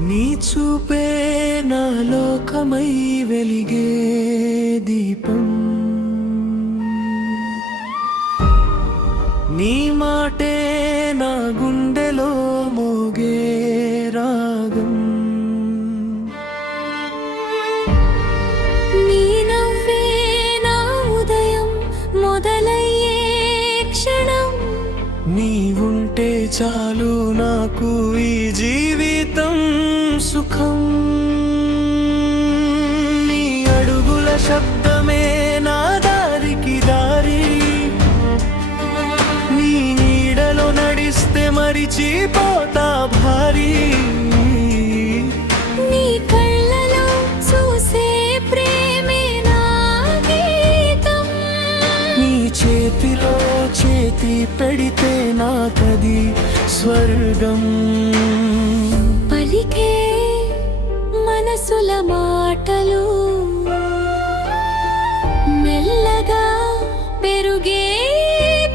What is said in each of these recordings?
నీ చూపే నా లోకమై వెలిగే దీపం, నీ మాటే నా గుండెలో మోగే రాగం. నీ నవ్వే నా ఉదయం మొదలయ్యే క్షణం, నీవుంటే చాలు నాకు ఈ జీవితం సుఖం. నీ అడుగుల శబ్దమే నా దారికి దారి, నీ నీడలో నడిస్తే మరిచిపోతా భారీ. నీ కళ్ళలో చూసే ప్రేమే నా గీతం, నీ చేతిలో చేతి పెడితే నాకది స్వర్గం. పలికే మనసుల మాటలు మెల్లగా పెరుగే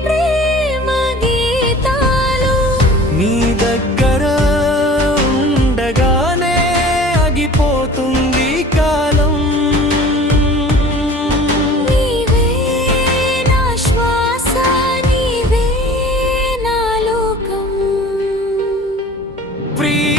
ప్రేమ గీతాలు. నీ దగ్గర ఉండగానే ఆగిపోతుంది కాలం. నీవే నా శ్వాస, నీవే నా లోకం. ప్రియ